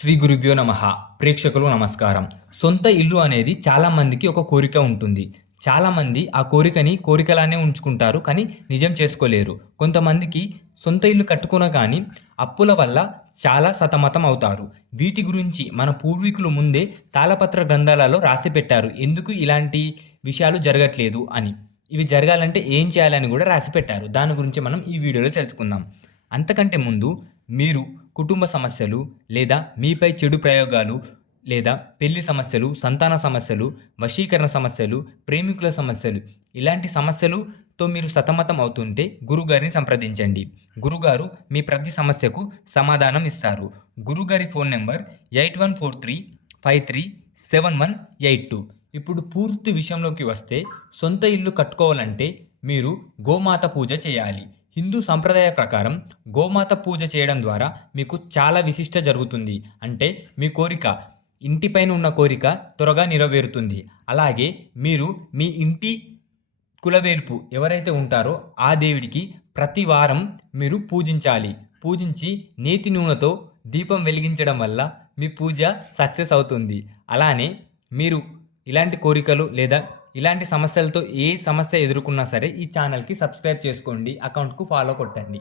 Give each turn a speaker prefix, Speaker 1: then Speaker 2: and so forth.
Speaker 1: శ్రీ గురుభ్యో నమ. ప్రేక్షకులు నమస్కారం. సొంత ఇల్లు అనేది చాలామందికి ఒక కోరిక ఉంటుంది. చాలామంది ఆ కోరికని కోరికలానే ఉంచుకుంటారు కానీ నిజం చేసుకోలేరు. కొంతమందికి సొంత ఇల్లు కట్టుకున్న కానీ అప్పుల వల్ల చాలా సతమతం అవుతారు. వీటి గురించి మన పూర్వీకులు ముందే తాళపత్ర గ్రంథాలలో రాసి పెట్టారు. ఎందుకు ఇలాంటి విషయాలు జరగట్లేదు అని. ఇవి జరగాలంటే ఏం చేయాలని కూడా రాసి పెట్టారు. దాని గురించి మనం ఈ వీడియోలో తెలుసుకుందాం. అంతకంటే ముందు మీరు కుటుంబ సమస్యలు లేదా మీపై చెడు ప్రయోగాలు లేదా పెళ్ళి సమస్యలు సంతాన సమస్యలు వశీకరణ సమస్యలు ప్రేమికుల సమస్యలు ఇలాంటి సమస్యలుతో మీరు సతమతం అవుతుంటే గురుగారిని సంప్రదించండి. గురుగారు మీ ప్రతి సమస్యకు సమాధానం ఇస్తారు. గురుగారి phone number eight one four three five three seven one eight two. ఇప్పుడు పూర్తి విషయంలోకి వస్తే సొంత ఇల్లు కట్టుకోవాలంటే మీరు గోమాత పూజ చేయాలి. హిందూ సంప్రదాయ ప్రకారం గోమాత పూజ చేయడం ద్వారా మీకు చాలా విశిష్ట జరుగుతుంది. అంటే మీ కోరిక ఇంటిపైన ఉన్న కోరిక త్వరగా నెరవేరుతుంది. అలాగే మీరు మీ ఇంటి కులవేర్పు ఎవరైతే ఉంటారో ఆ దేవుడికి ప్రతి వారం మీరు పూజించాలి. పూజించి నేతి నూనెతో దీపం వెలిగించడం వల్ల మీ పూజ సక్సెస్ అవుతుంది. అలానే మీరు ఇలాంటి కోరికలు లేదా ఇలాంటి సమస్యలతో ఏ సమస్య ఎదుర్కొన్నా సరే ఈ ఛానల్కి సబ్స్క్రైబ్ చేసుకోండి అకౌంట్కు ఫాలో కొట్టండి.